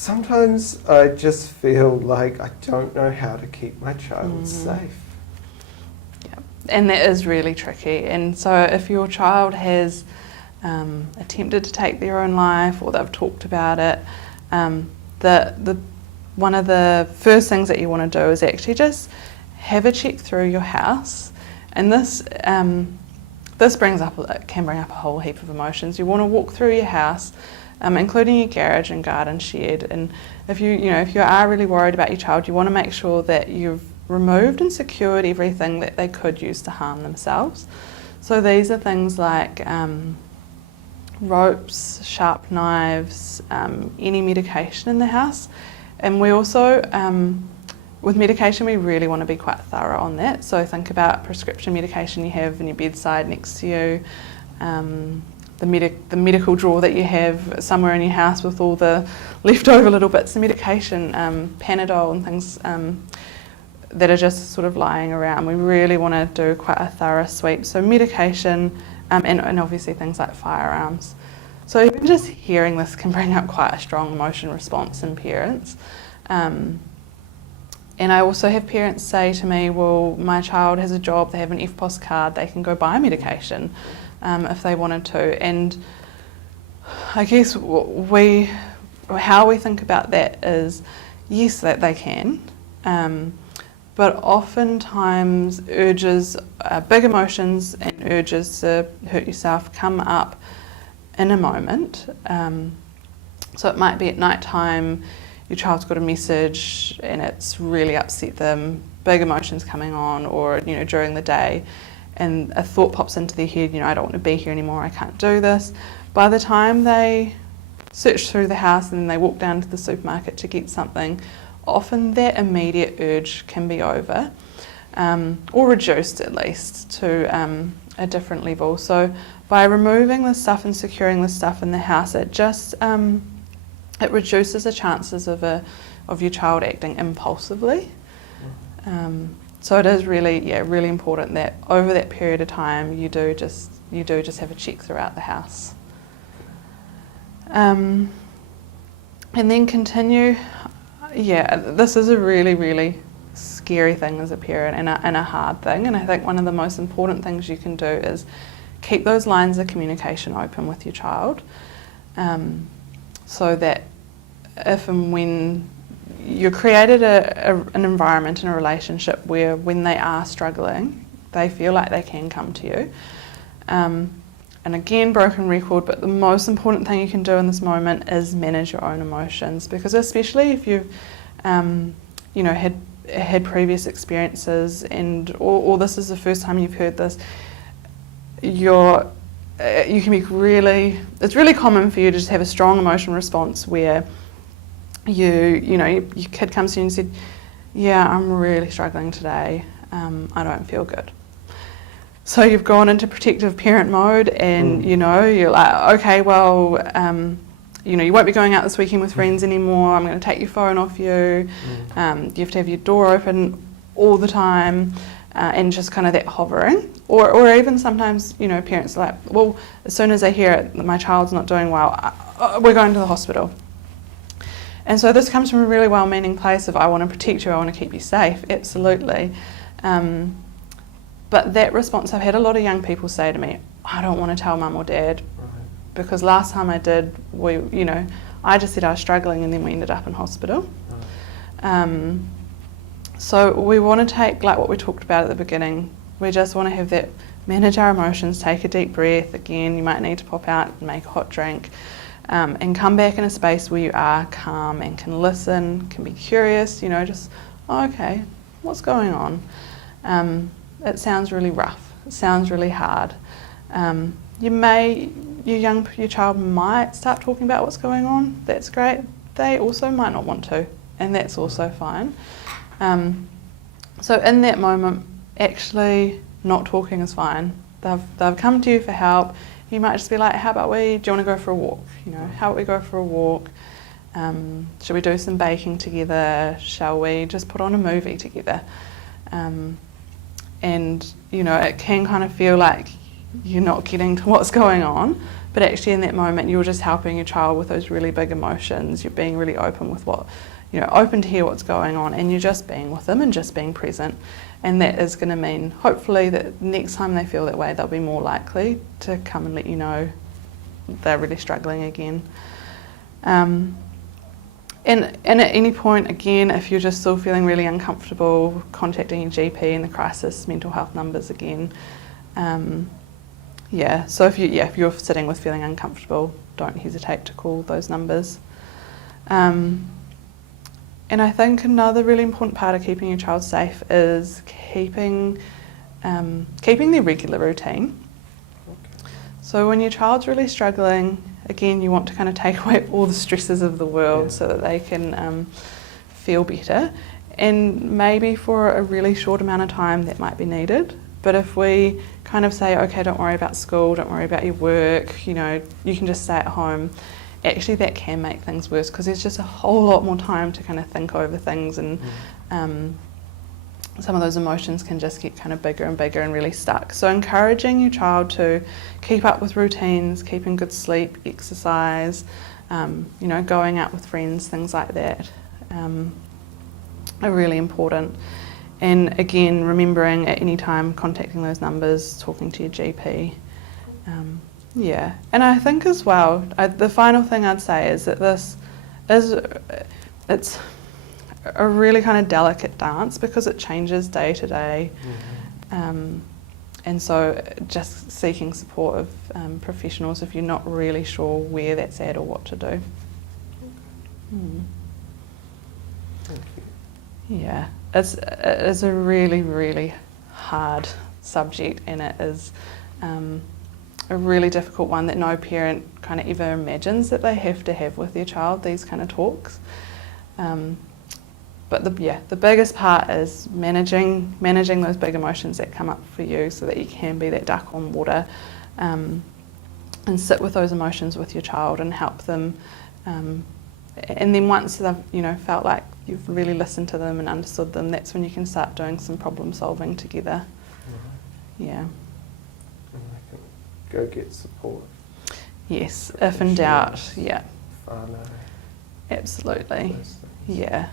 Sometimes I just feel like I don't know how to keep my child safe. Yeah, and that is really tricky. And so if your child has attempted to take their own life, or they've talked about it, the one of the first things that you want to do is actually just have a check through your house. And this can bring up a whole heap of emotions. You want to walk through your house, including your garage and garden shed. And if you are really worried about your child, you want to make sure that you've removed and secured everything that they could use to harm themselves. So these are things like ropes, sharp knives, any medication in the house. And we also, with medication, we really want to be quite thorough on that. So think about prescription medication you have in your bedside next to you, the medical drawer that you have somewhere in your house with all the leftover little bits of medication, Panadol and things that are just sort of lying around. We really want to do quite a thorough sweep. So medication, and obviously things like firearms. So even just hearing this can bring up quite a strong emotion response in parents. And I also have parents say to me, well, my child has a job, they have an FPOS card, they can go buy medication if they wanted to. And I guess how we think about that is, yes, that they can, but oftentimes urges, big emotions and urges to hurt yourself come up in a moment. So it might be at night time, your child's got a message and it's really upset them, big emotions coming on, or during the day, and a thought pops into their head, I don't want to be here anymore, I can't do this. By the time they search through the house and then they walk down to the supermarket to get something, often that immediate urge can be over, or reduced at least to a different level. So by removing the stuff and securing the stuff in the house, it just it reduces the chances of your child acting impulsively. So it is really important that over that period of time you do just have a check throughout the house, and then continue. This is a really scary thing as a parent and a hard thing, and I think one of the most important things you can do is keep those lines of communication open with your child, so that if and when you're created an environment and a relationship where when they are struggling, they feel like they can come to you. And again, broken record, but the most important thing you can do in this moment is manage your own emotions, because especially if you've had previous experiences or this is the first time you've heard this, you can be it's really common for you to just have a strong emotion response where your kid comes to you and said, yeah, I'm really struggling today, I don't feel good. So you've gone into protective parent mode, and you're like, okay, well, you won't be going out this weekend with friends anymore, I'm going to take your phone off you, you have to have your door open all the time, and just kind of that hovering. Or even sometimes, parents are like, well, as soon as they hear it, that my child's not doing well, we're going to the hospital. And so this comes from a really well-meaning place of, I want to protect you, I want to keep you safe, absolutely. But that response, I've had a lot of young people say to me, I don't want to tell mum or dad, because last time I did, I just said I was struggling and then we ended up in hospital. So we want to take, like what we talked about at the beginning, we just want to have that, manage our emotions, take a deep breath. Again, you might need to pop out and make a hot drink, and come back in a space where you are calm and can listen, can be curious, just, okay, what's going on? It sounds really rough, it sounds really hard. Your child might start talking about what's going on, that's great. They also might not want to, and that's also fine. So in that moment, actually not talking is fine. They've come to you for help. You might just be like, do you want to go for a walk? How about we go for a walk? Should we do some baking together? Shall we just put on a movie together? And it can kind of feel like you're not getting to what's going on, but actually in that moment you're just helping your child with those really big emotions. You're being really open with open to hear what's going on, and you're just being with them and just being present. And that is going to mean, hopefully, that next time they feel that way, they'll be more likely to come and let you know they're really struggling again. And at any point, again, if you're just still feeling really uncomfortable, contacting your GP and the crisis mental health numbers again. So if you're sitting with feeling uncomfortable, don't hesitate to call those numbers. And I think another really important part of keeping your child safe is keeping their regular routine. Okay. So when your child's really struggling, again, you want to kind of take away all the stresses of the world so that they can feel better. And maybe for a really short amount of time that might be needed. But if we kind of say, okay, don't worry about school, don't worry about your work, you can just stay at home, actually that can make things worse because there's just a whole lot more time to kind of think over things, and some of those emotions can just get kind of bigger and bigger and really stuck. So encouraging your child to keep up with routines, keeping good sleep, exercise, going out with friends, things like that, are really important. And again, remembering at any time contacting those numbers, talking to your GP. And I think as well, the final thing I'd say is that it's a really kind of delicate dance because it changes day to day. And so just seeking support of professionals if you're not really sure where that's at or what to do. Thank you. Yeah, it's a really, really hard subject, and it is a really difficult one that no parent kind of ever imagines that they have to have with their child, these kind of talks. But the biggest part is managing those big emotions that come up for you so that you can be that duck on water, and sit with those emotions with your child and help them. And then once they've felt like you've really listened to them and understood them, that's when you can start doing some problem solving together. Right. Yeah. And they can go get support. Yes, if in doubt, yeah. Whānau, Absolutely. those things. Yeah.